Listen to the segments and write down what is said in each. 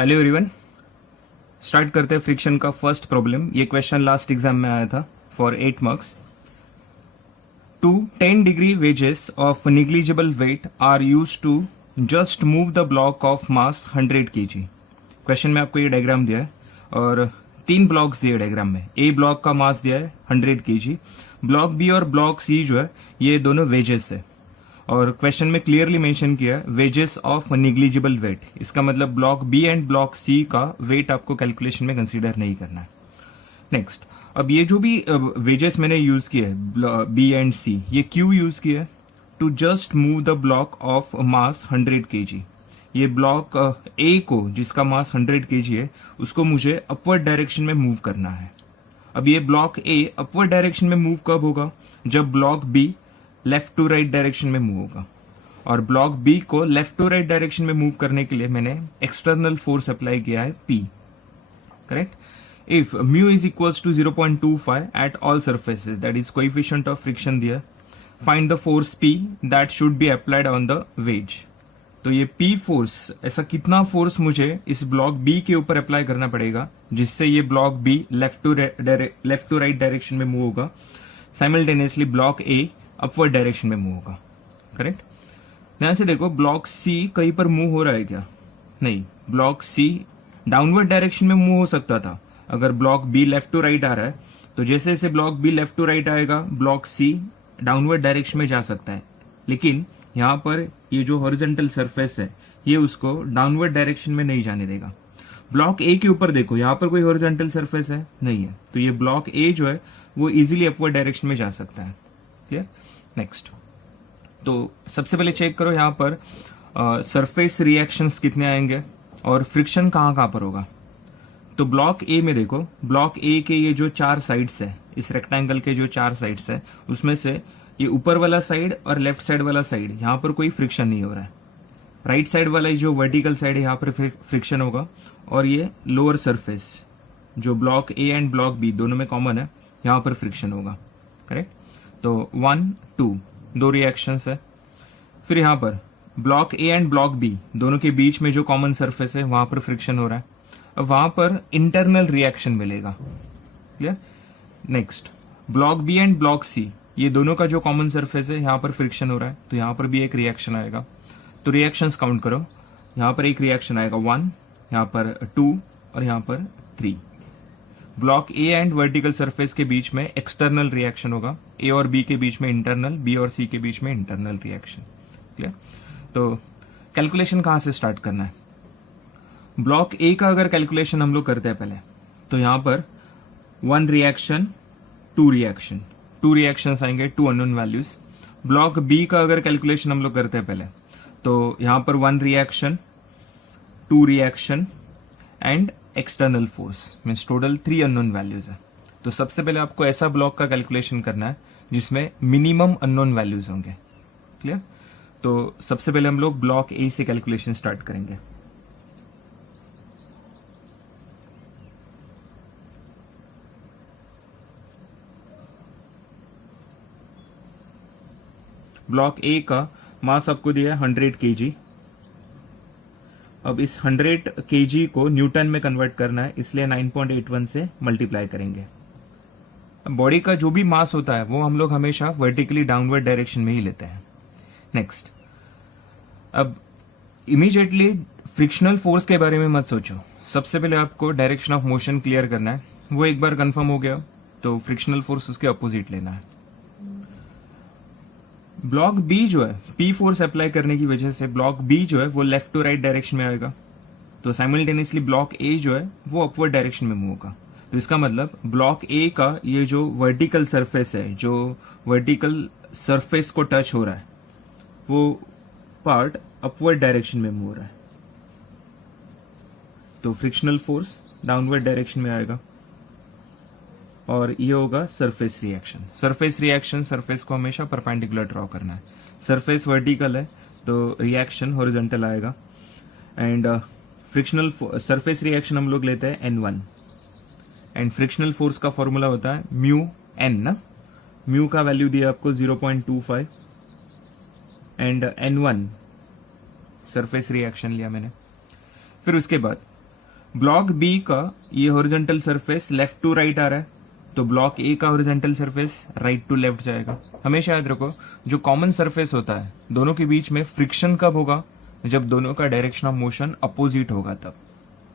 Hello everyone, start करते हैं friction का फर्स्ट प्रॉब्लम। ये क्वेश्चन लास्ट एग्जाम में आया था for 8 marks. 10 degree wedges of negligible weight are use to just move the block of mass 100 kg। Question में आपको ये डायग्राम दिया है और 3 ब्लॉक्स दिए डायग्राम में। ए ब्लॉक का मास दिया है 100 kg, ब्लॉक बी और ब्लॉक सी जो है ये दोनों वेजेस है और क्वेश्चन में क्लियरली मेंशन किया है वेजेस ऑफ निग्लिजिबल वेट। इसका मतलब block B and block C का वेट आपको कैलकुलेशन में कंसीडर नहीं करना है। नेक्स्ट, अब ये जो भी वेजेस मैंने यूज किए है बी एंड सी, ये क्यों यूज किया है? To just move the block of mass 100 kg। ये ब्लॉक ए को जिसका मास 100 kg है उसको मुझे अपवर्ड डायरेक्शन में मूव करना है। अब ये ब्लॉक ए अपवर्ड डायरेक्शन में मूव कब होगा? जब block B left to right direction में मूव होगा। और ब्लॉक बी को लेफ्ट टू राइट डायरेक्शन में मूव करने के लिए मैंने एक्सटर्नल फोर्स अप्लाई किया है P, correct. If mu is equals to 0.25 at all surfaces, that is coefficient of friction दिया, find the force P that should be applied on the wedge. तो ये P फोर्स, ऐसा कितना force मुझे इस block B के ऊपर apply करना पड़ेगा जिससे ये block B left to right direction में मूव होगा, simultaneously block A upward direction में मूव होगा, करेक्ट। ध्यान से देखो, ब्लॉक सी कहीं पर मूव हो रहा है क्या? नहीं, ब्लॉक सी डाउनवर्ड डायरेक्शन में मूव हो सकता था। अगर block B left to right आ रहा है तो जैसे जैसे block B left to right आएगा ब्लॉक सी डाउनवर्ड डायरेक्शन में जा सकता है, लेकिन यहाँ पर ये जो हॉरिजॉन्टल सरफेस है ये उसको डाउनवर्ड डायरेक्शन में नहीं जाने देगा। ब्लॉक ए के ऊपर देखो, यहाँ पर कोई हॉरिजॉन्टल सरफेस है नहीं है, तो ये ब्लॉक ए जो है वो इजीली अपवर्ड डायरेक्शन में जा सकता है। क्लियर? नेक्स्ट, तो सबसे पहले चेक करो यहाँ पर सरफेस रिएक्शंस कितने आएंगे और फ्रिक्शन कहाँ कहाँ पर होगा। तो ब्लॉक ए में देखो, ब्लॉक ए के ये जो 4 साइड्स है, इस रेक्टेंगल के जो 4 साइड्स है उसमें से ये ऊपर वाला साइड और लेफ्ट साइड वाला साइड यहाँ पर कोई फ्रिक्शन नहीं हो रहा है। राइट साइड वाला जो वर्टिकल साइड है यहाँ पर फ्रिक्शन होगा और ये लोअर सरफेस जो block A and block B दोनों में कॉमन है यहाँ पर फ्रिक्शन होगा, करेक्ट। तो 1, 2 दो रिएक्शंस है। फिर यहाँ पर block A and block B दोनों के बीच में जो कॉमन सरफेस है वहां पर फ्रिक्शन हो रहा है। अब वहां पर इंटरनल रिएक्शन मिलेगा, clear. Next, block B and block C ये दोनों का जो कॉमन सरफेस है यहाँ पर फ्रिक्शन हो रहा है, तो यहाँ पर भी एक रिएक्शन आएगा। तो रिएक्शंस काउंट करो, यहाँ पर एक रिएक्शन आएगा 1, यहाँ पर 2 और यहाँ पर 3। Block A and vertical surface के बीच में एक्सटर्नल रिएक्शन होगा, ए और बी के बीच में इंटरनल, बी और सी के बीच में इंटरनल रिएक्शन, क्लियर। तो कैलकुलेशन कहाँ से स्टार्ट करना है? ब्लॉक ए का अगर कैलकुलेशन हम लोग करते हैं पहले, तो यहाँ पर 1 रिएक्शन 2 रिएक्शन, 2 रिएक्शंस आएंगे, 2 अननोन वैल्यूज। ब्लॉक बी का अगर कैलकुलेशन हम लोग करते हैं पहले, तो यहाँ पर 1 reaction 2 reaction and external force, means total 3 unknown values है। तो सबसे पहले आपको ऐसा ब्लॉक का कैलकुलेशन करना है जिसमें मिनिमम अननोन वैल्यूज होंगे, क्लियर। तो सबसे पहले हम लोग ब्लॉक ए से कैलकुलेशन स्टार्ट करेंगे। ब्लॉक ए का मास आपको दिया है 100 kg। अब इस 100 kg को न्यूटन में कन्वर्ट करना है, इसलिए 9.81 से मल्टीप्लाई करेंगे। बॉडी का जो भी मास होता है वो हम लोग हमेशा वर्टिकली डाउनवर्ड डायरेक्शन में ही लेते हैं। नेक्स्ट, अब इमीडिएटली फ्रिक्शनल फोर्स के बारे में मत सोचो, सबसे पहले आपको डायरेक्शन ऑफ मोशन क्लियर करना है। वो एक बार कंफर्म हो गया तो फ्रिक्शनल फोर्स उसके अपोजिट लेना है। ब्लॉक बी जो है पी फोर्स अप्लाई करने की वजह से ब्लॉक बी जो है वो लेफ्ट टू राइट डायरेक्शन में आएगा, तो साइमल्टेनियसली ब्लॉक ए जो है वो अपवर्ड डायरेक्शन में मूव होगा। तो इसका मतलब ब्लॉक ए का ये जो वर्टिकल सरफेस है, जो वर्टिकल सरफेस को टच हो रहा है, वो पार्ट अपवर्ड डायरेक्शन में मूव हो रहा है, तो फ्रिक्शनल फोर्स डाउनवर्ड डायरेक्शन में आएगा और ये होगा surface reaction. Surface reaction, surface को हमेशा परपेंडिकुलर ड्रॉ करना है। सरफेस वर्टिकल है तो रिएक्शन हॉरिजॉन्टल आएगा। एंड फ्रिक्शनल सरफेस रिएक्शन हम लोग लेते हैं N1 एंड फ्रिक्शनल फोर्स का फॉर्मूला होता है म्यू एन ना, म्यू का वैल्यू दिया आपको 0.25 एंड N1 सरफेस रिएक्शन लिया मैंने। फिर उसके बाद ब्लॉक बी का ये horizontal surface left to right आ रहा है, तो ब्लॉक ए का horizontal surface right to left जाएगा। हमेशा याद रखो, जो कॉमन सरफेस होता है दोनों के बीच में फ्रिक्शन कब होगा, जब दोनों का डायरेक्शन ऑफ मोशन अपोजिट होगा तब।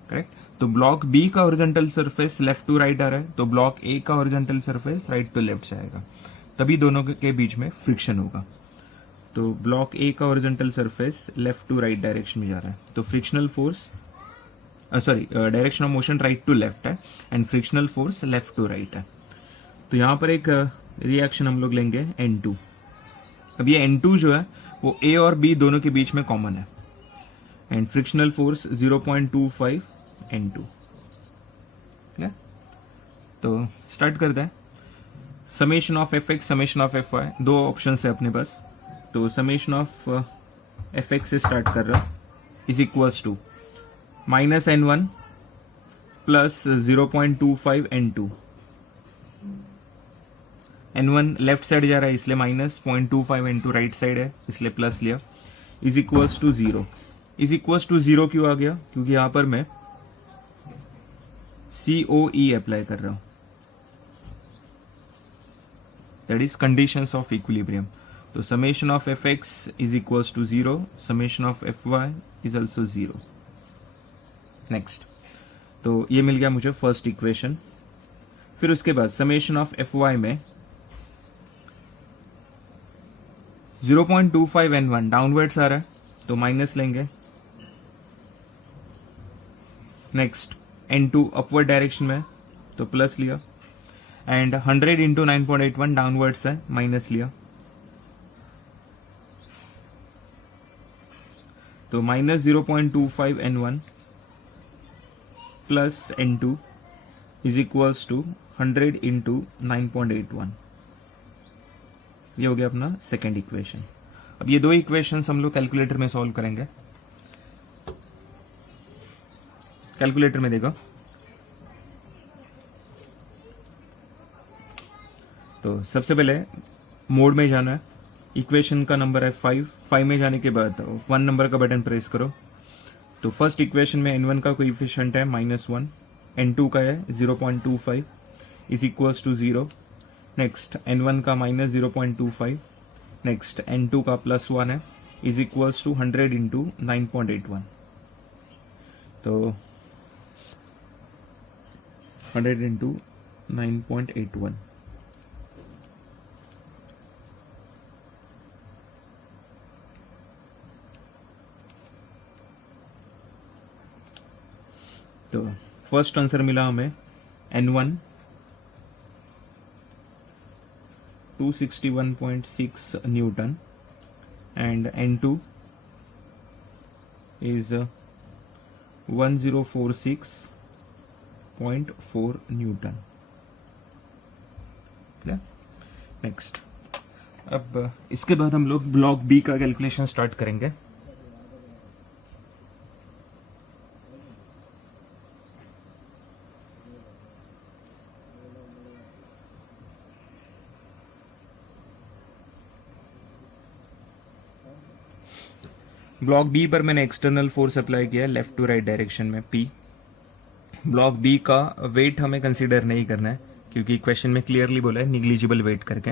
करेक्ट। तो ब्लॉक बी का horizontal surface left to right आ रहा है, तो ब्लॉक ए का horizontal surface right to left जाएगा, तभी दोनों के बीच में फ्रिक्शन होगा। तो ब्लॉक ए का horizontal surface left to right direction में जा रहा है, तो frictional force direction of motion right to left है and frictional force left to right है। तो यहाँ पर एक रिएक्शन हम लोग लेंगे N2। अब ये N2 जो है वो ए और बी दोनों के बीच में कॉमन है एंड फ्रिक्शनल फोर्स 0.25 N2। तो स्टार्ट करते हैं। Summation of F X, summation of F Y, दो ऑप्शन है अपने पास। तो समेशन ऑफ एफ एक्स से स्टार्ट कर रहा is equals to -N1 plus 0.25 N2। N1 left side जा रहा है इसलिए -0.25 N2 राइट साइड है इसलिए प्लस लिया, is equals to 0। Is equals to 0 क्यों आ गया, क्योंकि यहां पर मैं COE अप्लाई कर रहा हूं, that is conditions of equilibrium. तो summation of F X is equals to 0, summation of F Y is also 0। Next, तो ये मिल गया मुझे फर्स्ट इक्वेशन। फिर उसके बाद समेशन ऑफ एफ वाई में 0.25 N1 डाउनवर्ड्स आ रहा है तो माइनस लेंगे। नेक्स्ट N2 अपवर्ड डायरेक्शन में तो प्लस लिया एंड 100 इंटू 9.81 डाउनवर्ड्स है माइनस लिया, तो -0.25 N1 plus N2 is equals to 100 into 9.81। ये हो गया अपना सेकेंड इक्वेशन। अब ये दो इक्वेशंस हम लोग कैलकुलेटर में सॉल्व करेंगे। कैलकुलेटर में देखो, तो सबसे पहले मोड में जाना है, इक्वेशन का नंबर है 5 में जाने के बाद 1 नंबर का बटन प्रेस करो। तो फर्स्ट इक्वेशन में N1 का कोएफिशिएंट है -1, N2 का है 0.25 is equals to 0। Next N1 का -0.25, नेक्स्ट N2 का +1 है इज इक्वल्स टू 100 इंटू 9.81। तो 100 इंटू 9.81, तो फर्स्ट आंसर मिला हमें N1 261.6 Newton and N2 is 1046.4 Newton. Next, अब इसके बाद हम लोग ब्लॉक बी का कैलकुलेशन स्टार्ट करेंगे। ब्लॉक बी पर मैंने एक्सटर्नल फोर्स अप्लाई किया लेफ्ट टू राइट डायरेक्शन में P। ब्लॉक बी का वेट हमें कंसीडर नहीं करना है क्योंकि क्वेश्चन में क्लियरली बोला है निग्लिजिबल वेट करके।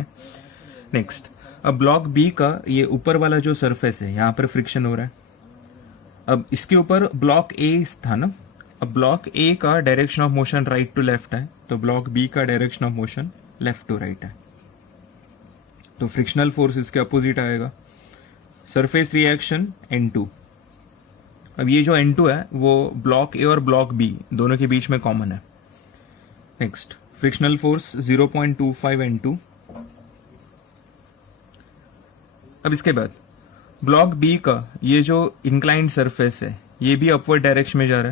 नेक्स्ट, अब ब्लॉक बी का ये ऊपर वाला जो सरफेस है यहाँ पर फ्रिक्शन हो रहा है। अब इसके ऊपर ब्लॉक ए था ना, अब ब्लॉक ए का direction of motion right to left है, तो ब्लॉक बी का direction of motion left to right है, तो फ्रिक्शनल फोर्स इसके अपोजिट आएगा। Surface reaction N2। अब ये जो N2 है वो ब्लॉक ए और ब्लॉक बी दोनों के बीच में कॉमन है। Next, frictional force 0.25 N2। अब इसके बाद ब्लॉक बी का ये जो इंक्लाइंड सरफेस है ये भी अपवर्ड डायरेक्शन में जा रहा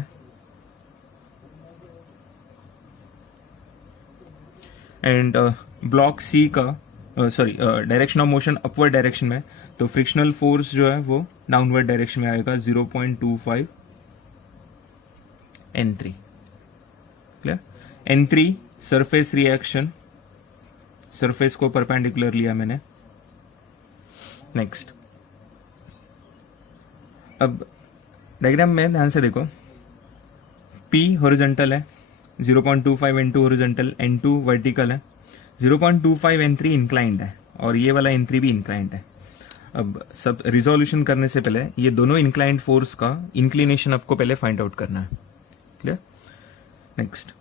है एंड ब्लॉक सी का direction of motion upward direction में, तो फ्रिक्शनल फोर्स जो है वो डाउनवर्ड डायरेक्शन में आएगा 0.25 N3। Clear. N3 surface reaction, surface को परपेंडिकुलर लिया मैंने। नेक्स्ट, अब डायग्राम में ध्यान से देखो, P हॉरिजॉन्टल है, 0.25 N2 हॉरिजॉन्टल, N2 वर्टिकल है, 0.25 N3 इंक्लाइंड है और ये वाला N3 भी इंक्लाइंड है। अब सब रिजोल्यूशन करने से पहले ये दोनों इंक्लाइंड फोर्स का इंक्लिनेशन आपको पहले फाइंड आउट करना है। क्लियर? नेक्स्ट,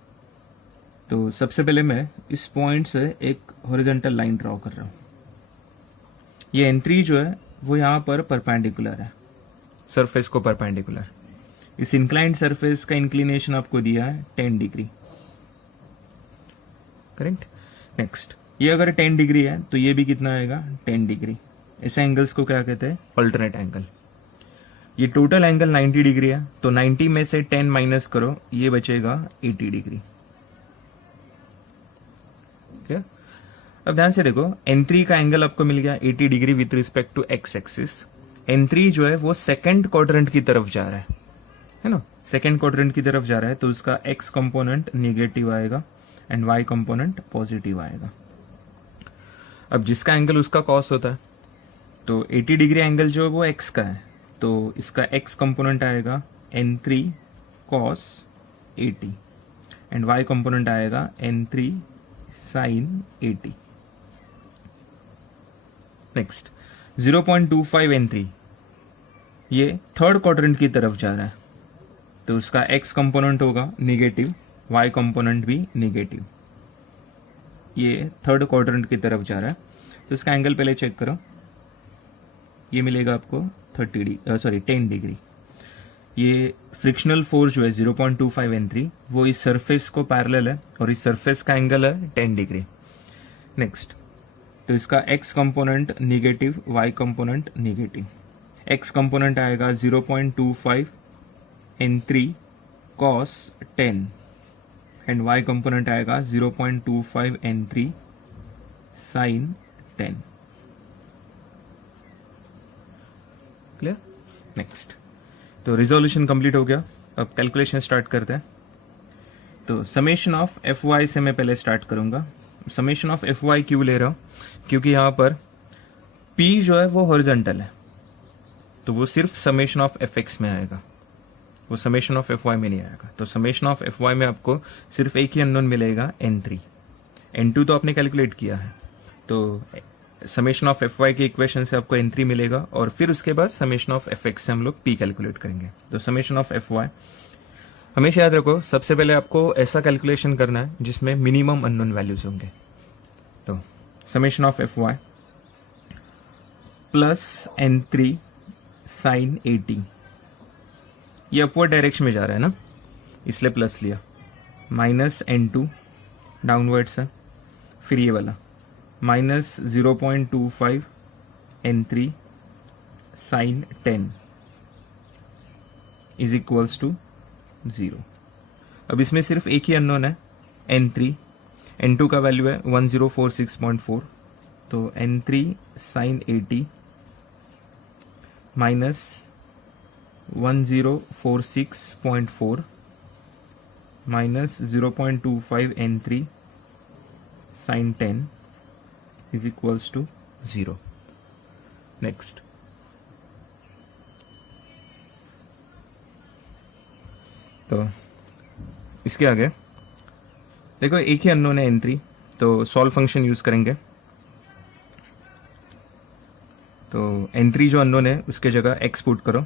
तो सबसे पहले मैं इस पॉइंट से एक हॉरिजॉन्टल लाइन ड्रॉ कर रहा हूँ। ये N3 जो है वो यहाँ पर परपेंडिकुलर है, सरफेस को परपेंडिकुलर। इस इंक्लाइंड सरफेस का इंक्लिनेशन आपको दिया है 10 डिग्री, करेक्ट? नेक्स्ट, ये अगर 10 डिग्री है तो ये भी कितना आएगा? 10 डिग्री। ऐसे एंगल्स को क्या कहते हैं? Alternate angle. ये टोटल एंगल 90 डिग्री है, तो 90 में से 10 माइनस करो, ये बचेगा 80 डिग्री। क्या? अब ध्यान से देखो, N3 का एंगल आपको मिल गया 80 degree with respect to X axis. N3 जो है वो सेकंड क्वाड्रेंट की तरफ जा रहा है ना? सेकंड क्वाड्रेंट की तरफ जा रहा है, तो उसका एक्स कंपोनेंट निगेटिव आएगा एंड वाई कंपोनेंट पॉजिटिव आएगा। अब जिसका एंगल उसका कॉस होता है, तो 80 डिग्री एंगल जो है वो एक्स का है, तो इसका एक्स कंपोनेंट आएगा N3 cos 80 and Y component आएगा N3 sin 80। नेक्स्ट, 0.25 N3 ये थर्ड क्वाड्रेंट की तरफ जा रहा है, तो उसका एक्स कंपोनेंट होगा निगेटिव, वाई कंपोनेंट भी निगेटिव। ये थर्ड क्वाड्रेंट की तरफ जा रहा है, तो इसका एंगल पहले चेक करो, ये मिलेगा आपको 10 डिग्री। ये फ्रिक्शनल फोर्स जो है 0.25 N3 वो इस सरफेस को पैरेलल है और इस सरफेस का एंगल है 10 डिग्री। नेक्स्ट, तो इसका x component negative, y component negative. x component आएगा 0.25 N3 cos 10 and y component आएगा 0.25 N3 sin 10। क्लियर? नेक्स्ट, तो रिजोल्यूशन कंप्लीट हो गया। अब कैलकुलेशन स्टार्ट करते हैं। तो समेशन ऑफ एफ वाई से मैं पहले स्टार्ट करूंगा। समेशन ऑफ एफ वाई क्यों ले रहा हूँ? क्योंकि यहाँ पर P जो है वो हॉरिजॉन्टल है, तो वो सिर्फ समेशन ऑफ एफ एक्स में आएगा, वो समेशन ऑफ एफ वाई में नहीं आएगा। तो समेशन ऑफ एफ वाई में आपको सिर्फ एक ही अननोन मिलेगा N3। N2 तो आपने कैलकुलेट किया है, तो समेशन ऑफ एफ वाई के इक्वेशन से आपको N3 मिलेगा और फिर उसके बाद समेशन ऑफ एफ एक्स से हम लोग P कैलकुलेट करेंगे। तो समेशन ऑफ एफ वाई हमेशा याद रखो, सबसे पहले आपको ऐसा कैलकुलेशन करना है जिसमें मिनिमम अननोन वैल्यूज होंगे। तो summation of F Y plus N3 sine 80, ये अपवर्ड डायरेक्शन में जा रहा है ना, इसलिए प्लस लिया, माइनस N2 डाउनवर्ड्स है, फिर ये वाला minus 0.25 N3 sine 10 is equals to 0। अब इसमें सिर्फ एक ही अननोन है N3, N2 का वैल्यू है 1046.4, तो N3 sine 80 minus 1046.4 minus 0.25 N3 sine 10 is equals to 0। Next, तो इसके आगे देखो एक ही अननोन है N3, तो सॉल्व फंक्शन यूज करेंगे। तो N3 जो अननोन है उसके जगह x पुट करो,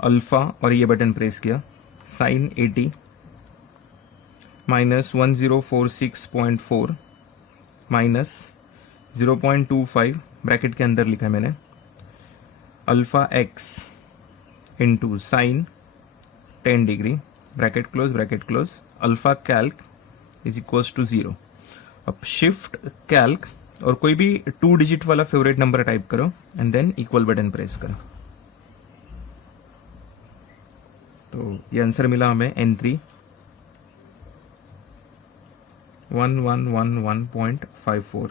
अल्फा और ये बटन प्रेस किया, साइन 80 माइनस 1046.4 माइनस 0.25 ब्रैकेट के अंदर लिखा है मैंने, alpha X into sine 10 degree, bracket close, alpha calc is equals to 0। अब शिफ्ट कैल्क और कोई भी 2 डिजिट वाला फेवरेट नंबर टाइप करो and than equal button press करो। तो ये आंसर मिला हमें N3 1111.54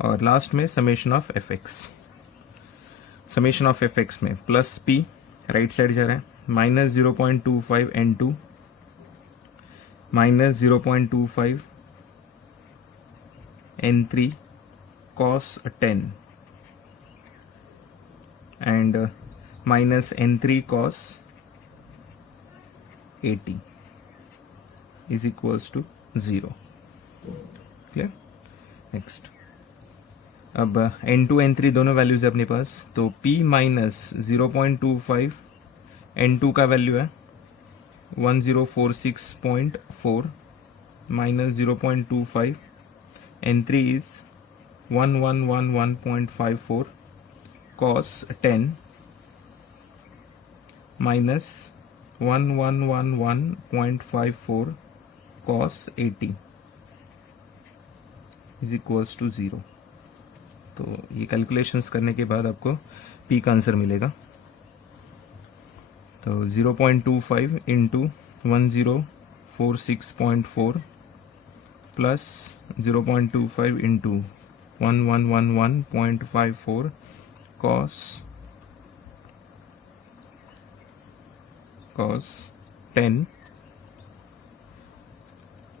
और लास्ट में summation of F X. Summation of F X में प्लस P राइट साइड जा रहा है, minus 0.25 N2 minus 0.25 N3 cos 10 and minus n3 cos 80 is equals to 0. Clear. Next, अब n2 n3 दोनों वैल्यूज है अपने पास, तो p माइनस 0.25 n2 का वैल्यू है 1046.4 minus 0.25 n3 is 1111.54 cos 10 minus 1111.54 cos 80 is equals to 0. तो ये कैलकुलेशंस करने के बाद आपको p का आंसर मिलेगा. तो 0.25 into 1046.4 plus 0.25 into 1111.54 cos 10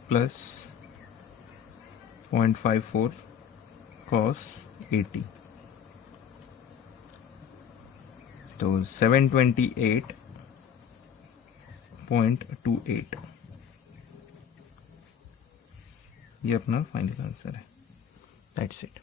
plus 0.54 cos 80. तो 728.28 ये अपना फाइनल आंसर है. That's it.